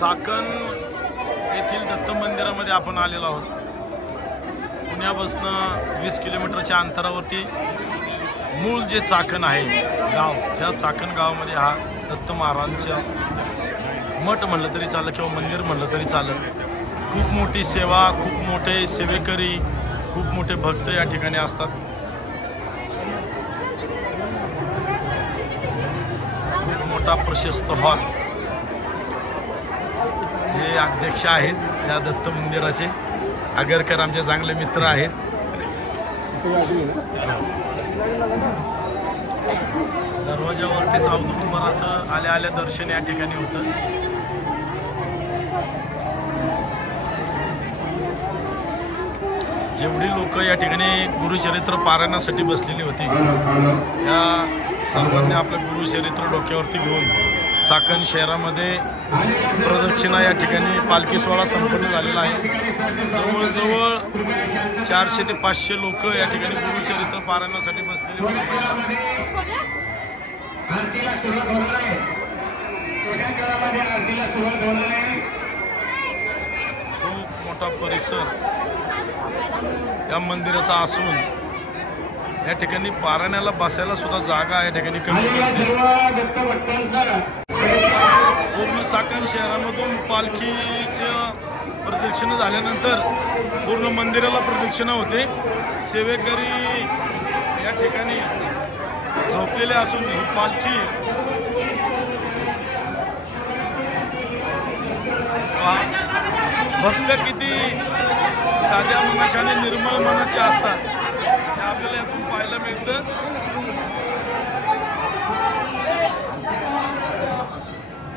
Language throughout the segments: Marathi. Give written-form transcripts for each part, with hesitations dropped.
चाकण येथील दत्त मंदिरामध्ये आपण आलेलो आहोत। पुण्यापासून 20 किलोमीटरच्या अंतरावरती मूळ जे चाकण आहे गाव, त्या चाकण गावामध्ये हा दत्त महाराजांचा मठ म्हणलं तरी चालेल किंवा मंदिर म्हणलं तरी चालेल। खूप मोठी सेवा, खूप मोठे सेवेकरी, खूप मोठे भक्त या ठिकाणी असतात। खूप मोठा प्रशस्त हॉल। हे अध्यक्ष आहेत या दत्त मंदिराचे, आगरकर आमचे चांगले मित्र आहेत। दरवाजावरती औदुंबराचं आल्या आल्या दर्शन या ठिकाणी होतं। जेवढी लोक या ठिकाणी गुरुचरित्र पारायणासाठी बसलेली होती, या सर्वांनी आपलं गुरुचरित्र डोक्यावरती घेऊन चाकण शहरामध्ये प्रदक्षिणा या ठिकाणी पालखी सोहळा संपन्न झालेला आहे। जवळजवळ 400 ते 500 लोक या ठिकाणी गुरुचरित्र पारायणासाठी बसलेली होती। खूप मोठा परिसर या मंदिराचा असून या ठिकाणी पारायणाला बसायला सुद्धा जागा या ठिकाणी कमी पडते। पूर्ण चाकण शहरामधून पालखीचं प्रदक्षिणा झाल्यानंतर पूर्ण मंदिराला प्रदक्षिणा होते। सेवेकरी या ठिकाणी झोपलेले असून ही पालखी भक्त किती साध्या मनाचे आणि निर्मळ मनाचे असतात हे आपल्याला यातून पाहायला मिळतं।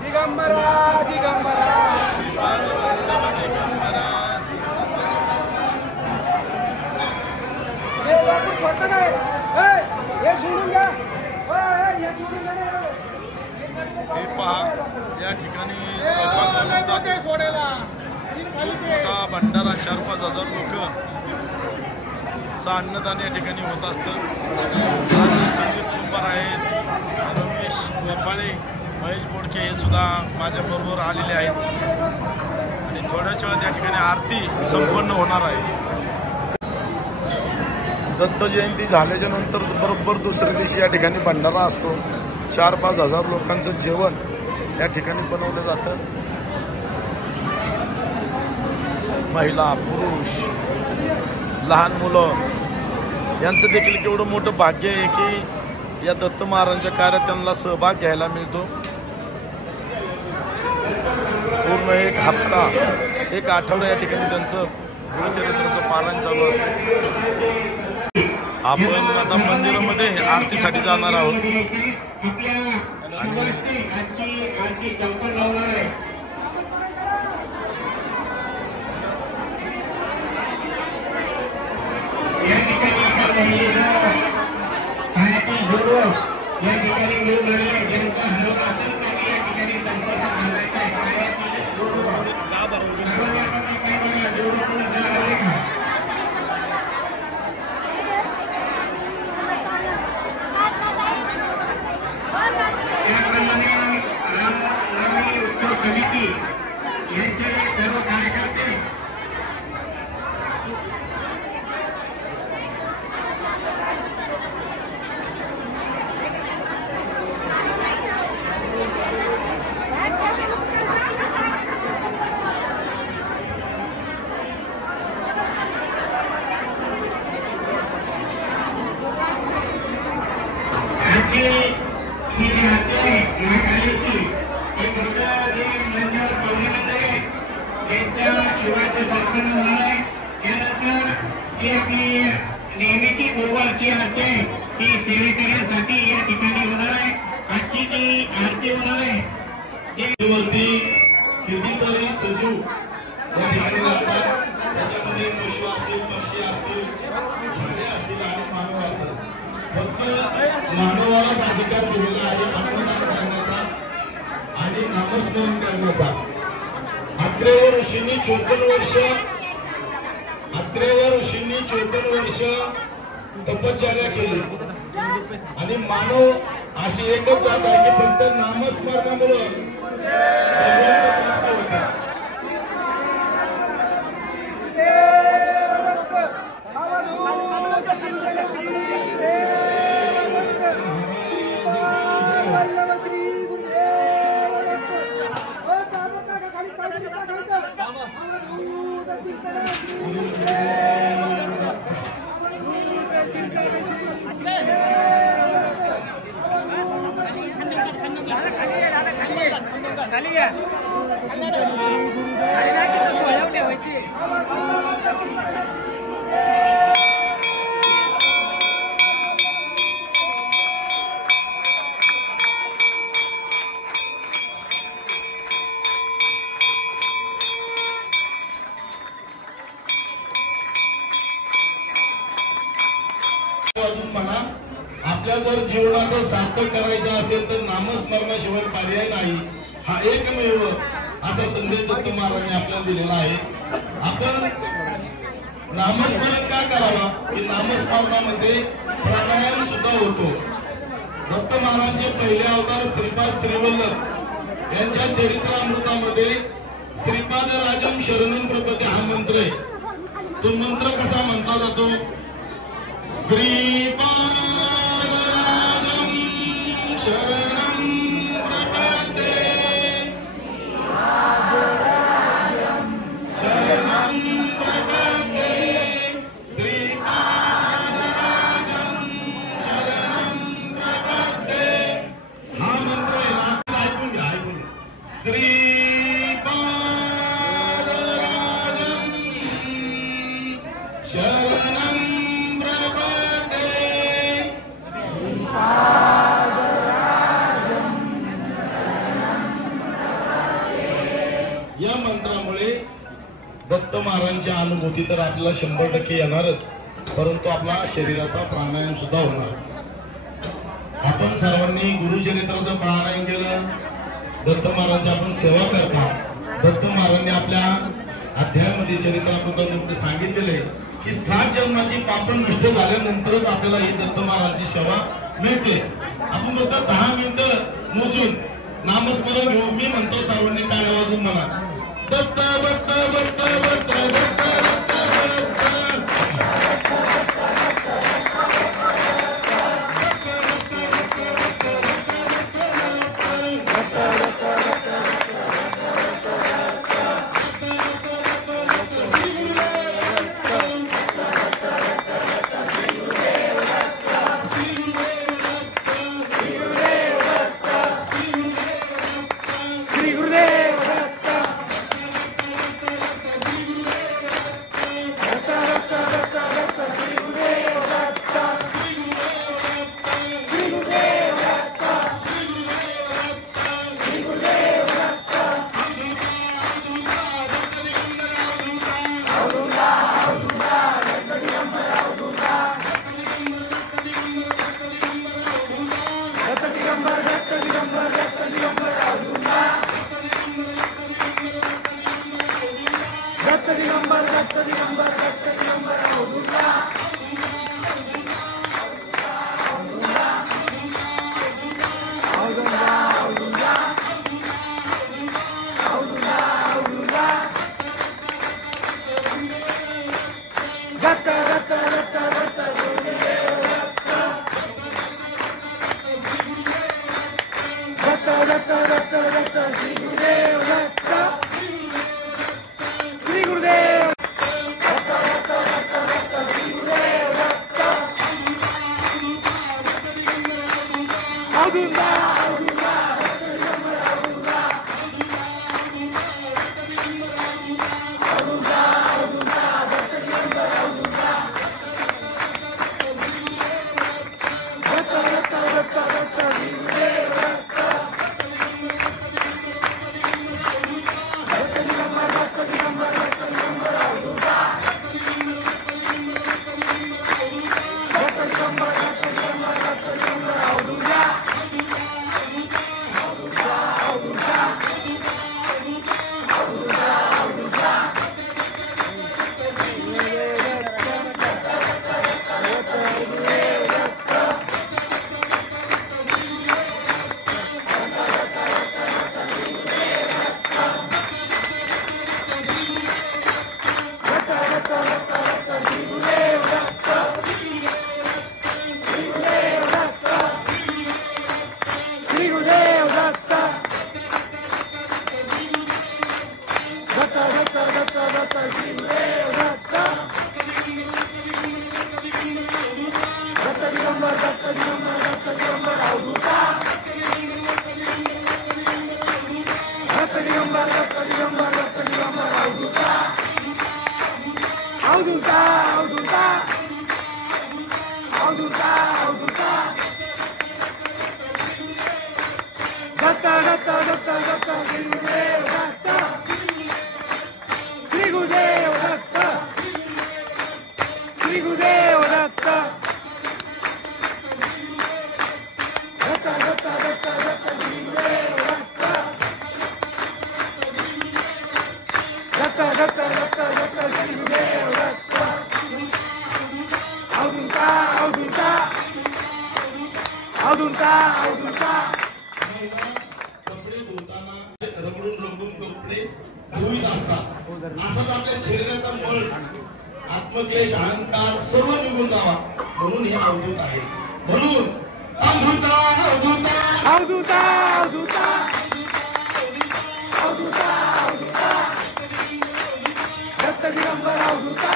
दिगंबरा दिगंबरा हे पहा, या ठिकाणी मोठा भंडारा 4-5 हजार लोकांचं अन्नदान या ठिकाणी होत असतं। संदीप कुंभार आहेत, रमेश गोपाळे, महेश बोडके हे सुद्धा माझ्याबरोबर आलेले आहेत आणि थोड्याच वेळात या ठिकाणी आरती संपन्न होणार आहे। दत्त जयंती झाल्याच्या नंतर बरोबर दुसऱ्या दिवशी या ठिकाणी भंडारा असतो। 4-5 हजार लोकांचं जेवण या ठिकाणी बनवलं जातं। महिला, पुरुष, लहान मुलं यांचं देखील केवढं मोठं भाग्य आहे की या दत्त महाराजांच्या कार्यात त्यांना सहभाग घ्यायला मिळतो। पूर्ण एक हप्ता, एक आठवडा या ठिकाणी त्यांचं गुरुचरित्राचं पारायण चालू असतं। आपण आता मंदिरामध्ये आरतीसाठी जाणार आहोत नेहमीची गुरुवारची आरती आहे ती सेवेकऱ्यांसाठी या ठिकाणी होणार आहे। आजची जी आरती होणार आहे कितीतरी सजीव या ठिकाणी असतात, त्याच्यामध्ये पशु असतील, पक्षी असतील, झाडे असतील आणि मानव असतात। फक्त मानवालाच अधिकार दिलेला आहे अन्नदान करण्याचा आणि नामस्मरण करण्याचा। अत्रेय ऋषींनी 54 वर्ष तपश्चर्या केली आणि मानव अशी एकच जात आहे की फक्त नामस्मरणामुळे आपल्या जर जीवनाचं सार्थक करायचं असेल तर नामस्मरणाशिवाय पर्याय नाही, हा एकमेव असा संदेश दत्त महाराजांनी आपल्याला दिलेला आहे. आपण नामस्मरण का करावा की नामस्मरणामध्ये प्राणायाम सुद्धा होतो. दत्त महाराजांचे पहिले अवतार श्रीपाद श्रीवल्लभ यांच्या चरित्रामृतामध्ये श्रीपाद राजम शरणम प्रपदे हा मंत्र आहे. तो मंत्र कसा म्हटला जातो? श्रीपाद शरणं प्रपद्ये शरणं प्रपद्ये श्रीपादराजं शरणं प्रपद्ये. हा मंत्र आहे ना, ऐकून घ्या. श्रीपादराजं शरणं प्रपद्ये. या मंत्रामुळे दत्त महाराजांची अनुभूती तर आपल्याला 100% येणारच, परंतु आपला शरीराचा प्राणायाम सुद्धा होणार. आपण सर्वांनी गुरुचरित्राचं प्राणायाम केलं, दत्त महाराजांची आपण सेवा करता. दत्त महाराजांनी आपल्या अध्यायामध्ये चरित्रामृतामध्ये सांगितलेले की 7 जन्माची पापं नष्ट झाल्यानंतरच आपल्याला ही दत्त महाराजांची सेवा मिळते. आपण फक्त 10 मिनिटं मोजून नामस्मरण घेऊ. मी म्हणतो सर्वांनी टाळ्या वाजून मला दत्त दत्त दत्त दत्त दत्त कपडे धुताना रगडून कपडे धुवीत असतात. असाच आपल्या शरीराचा बळ, आत्मक्लेश, अहंकार सर्व निघून जावा म्हणून हे अवधूत आहे. म्हणून अवधूता अवधूता अवधूता अवधूता अवधूता अवधूता दत्त दिगंबर अवधूता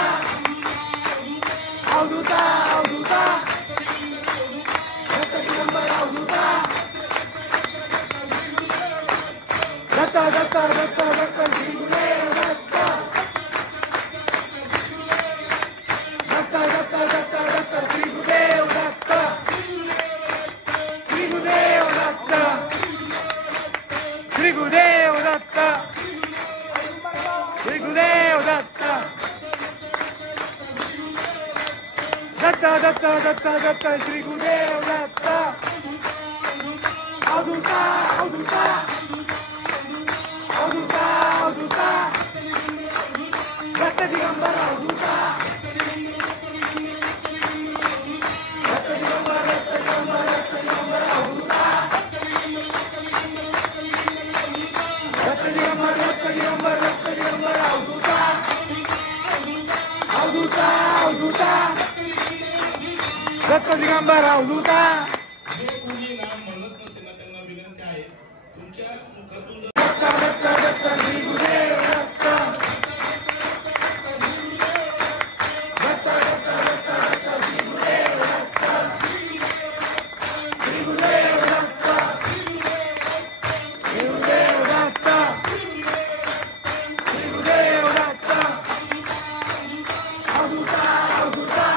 अवधूता अवधूता दत्त दिगंबर अवधूता दत्त दत्त दत्त दत्त श्री गुरुदेव दत्त दत्त दत्त दत्त दत्त श्री गुरुदेव दत्त श्री गुरुदेव दत्त श्री गुरुदेव दत्त श्री गुरुदेव दत्त दत्त दत्त दत्त दत्त श्री गुरुदेव दत्त अवधूता अवधूता अवधूता अवधूता दत्त दिगंबर अवधूता दत्त दिगंबर दत्त दिगंबर दत्त दिगंबर अवधूता दत्त दिगंबर दत्त दिगंबर दत्त दिगंबर अवधूता अवधूता अवधूता दत्त दिगंबर अवधूता. जे कोणी नाम म्हणत नसेल ना त्यांना विनंती आहे तुमच्या मुखातून दत्त दत्त दत्त श्री गुरुदेव दत्त दत्त दत्त दत्त दत्त श्री गुरुदेव दत्त श्री गुरुदेव दत्त श्री गुरुदेव दत्त श्री गुरुदेव दत्त अवधूता अवधूता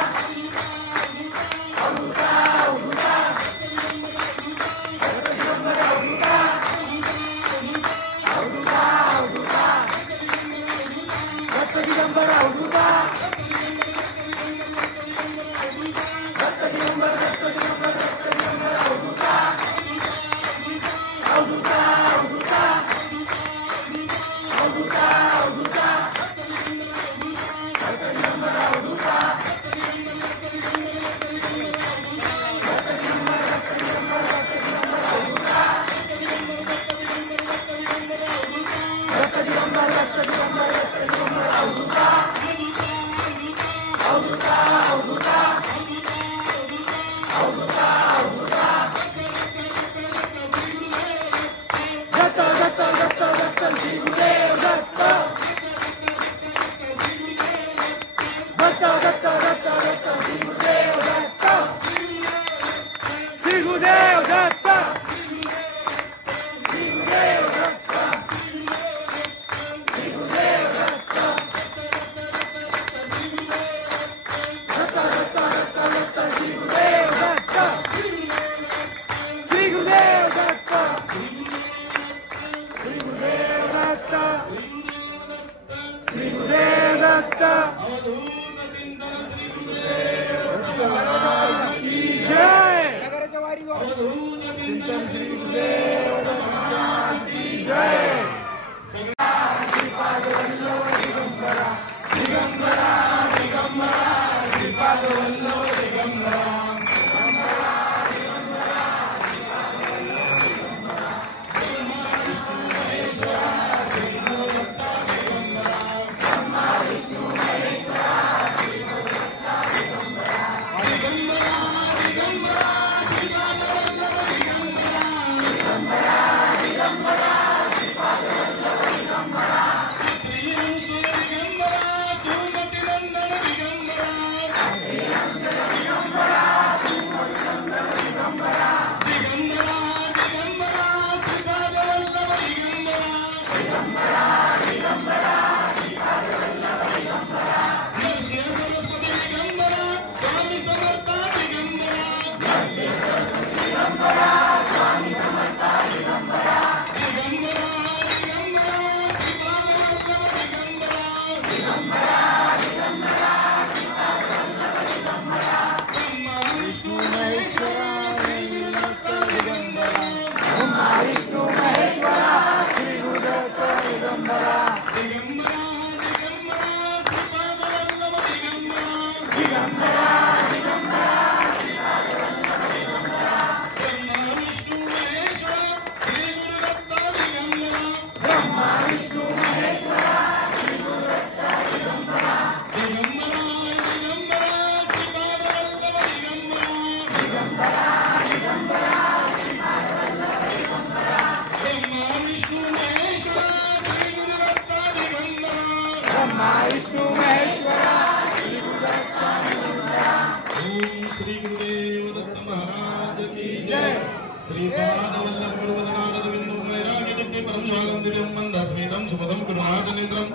अवधूता अवधूता दत्त दिगंबर अवधूता अवधूता सुपदं करुणाकनेत्रं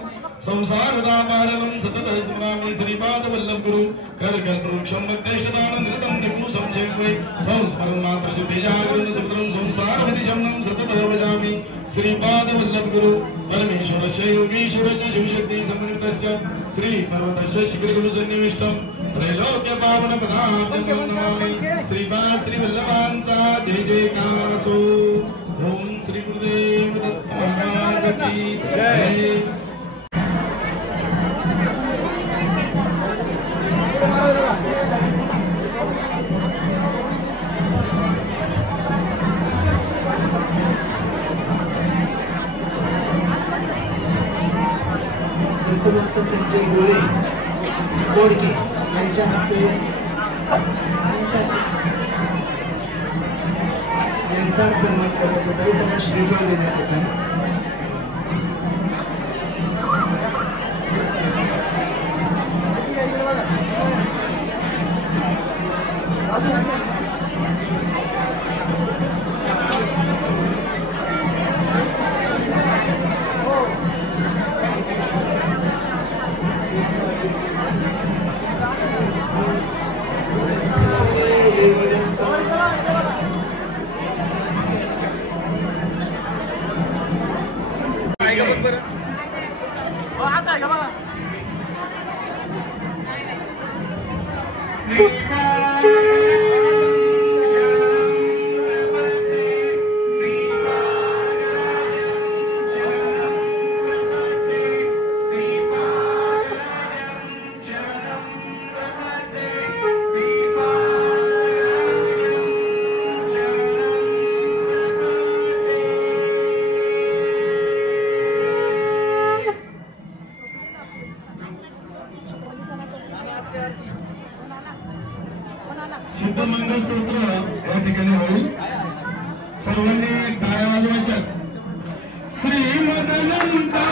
संसारदापारणं सततं स्मरामि श्रीपादवल्लभ गुरु करकल्पवृक्षं मध्येशदाननिरतं निपुण संक्षेपे संस्मरणं मात्रज्योतिजागरणं सुत्रं संसारविधिशमनं सततं भजामि श्रीपादवल्लभ गुरु परमेश्वरस्य योगीश्वरस्य शिवशक्ति समन्वितस्य श्री पर्वतस्य शिखरगुरुसन्निविष्टं त्रैलोक्यपावनपदाब्जं नमामि श्रीपाद श्रीवल्लभान्ता जय जयकासो ओम श्री गुरुदेव दत्त महाराज की जय। संजय गोळे गोडके यांच्या हस्ते यांचा सन्मान करण्यात होता त्यांना श्रीफळ देण्यात येतात। सिद्धमंगल स्तोत्र या ठिकाणी होईल सर्वांनी टाळ्या वाजवायच्या। श्रीमदनंता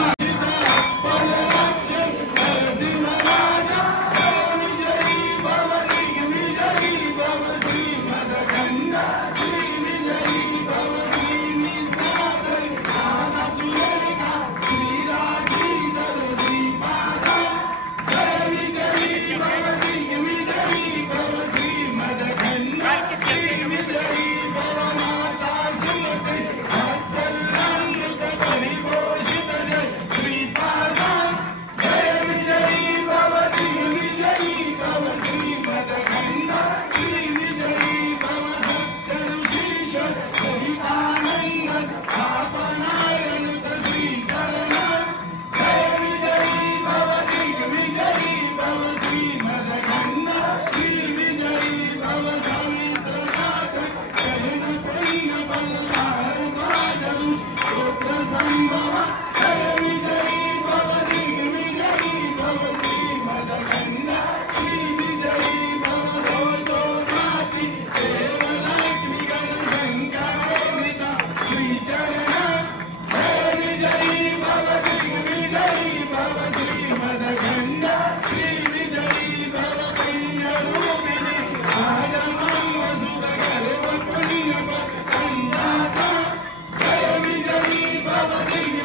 Baba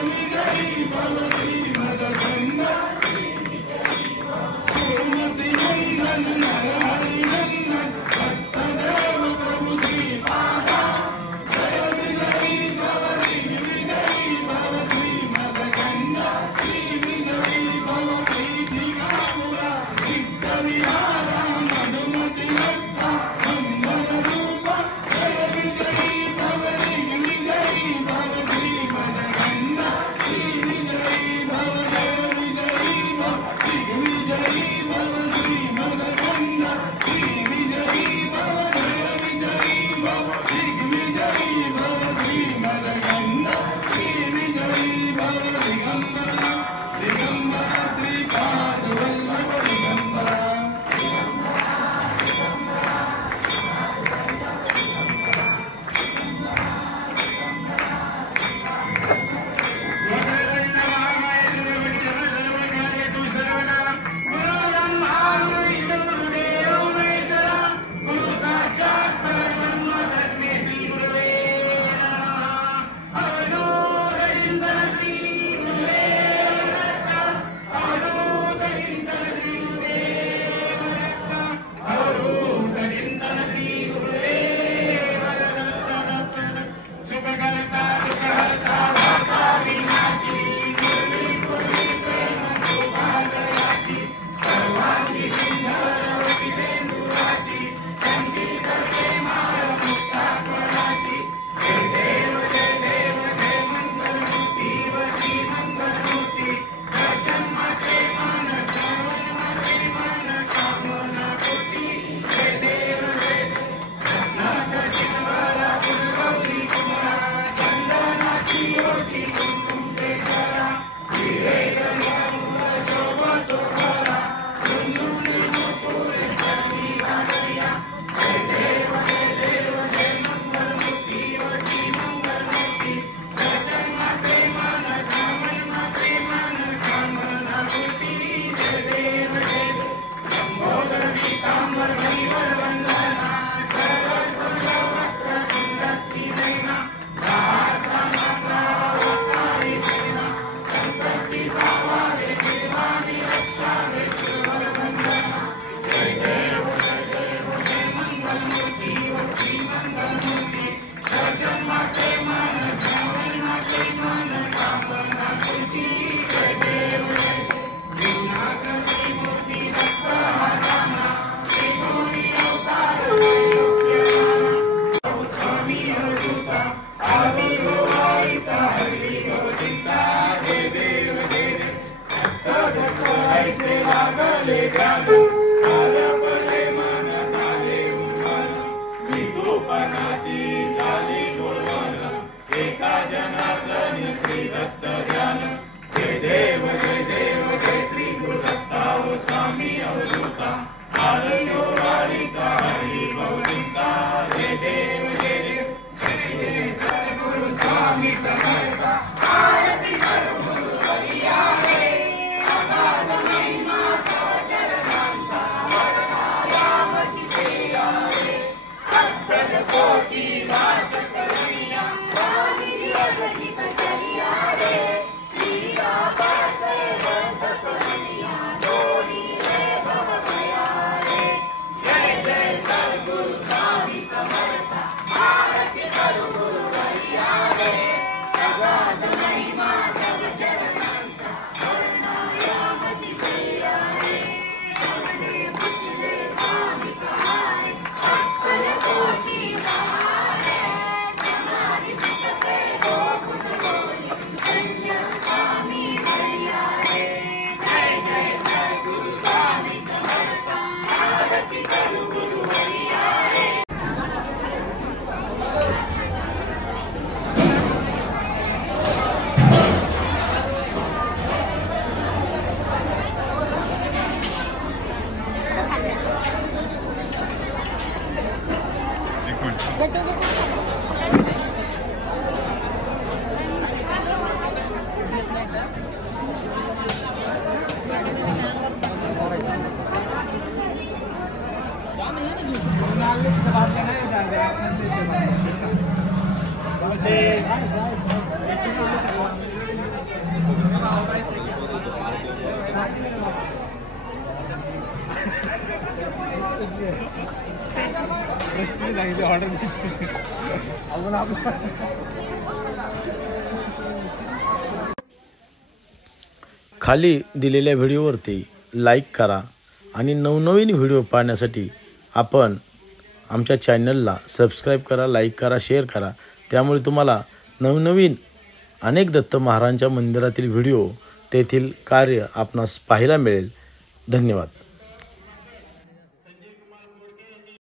दत्त ध्यान जय देव जय श्री गुरुदत्ता ओ स्वामी अवधूता आरयो वाळिका हरी बहुचिंता जय देव सद्गुरु स्वामी समर्थ आरती करो गुरु हरिया रे अगाध महिमा तव चरणांचा वर्णायामती तेया रे अद्भुत कोटी वास करुणिया स्वामी अगणित चरिया रे लीला पासे बंध करुणिया जोडी रे भव भया रे जय सद्गुरु स्वामी समर्थ आरती करो गुरु हरिया रे अगाध महिमा तव चरणांचा वर्णायामती तेया रे अपने पुछले स्वामी कहारे अक्कल कोटी महारे समाधि चित पे हो गुण बोली धन्य स्वामी हरिया रे जय सद्गुरु स्वामी समर्थ आरती करो गुरु हरिया रे खाली दिलेल्या व्हिडिओवरती लाईक करा आणि नवनवीन व्हिडिओ पाहण्यासाठी आपण आमच्या चॅनलला सबस्क्राईब करा, लाईक करा, शेअर करा. त्यामुळे तुम्हाला नवनवीन अनेक दत्त महाराजांच्या मंदिरातील व्हिडिओ तेथील कार्य आपणास पाहायला मिळेल. धन्यवाद.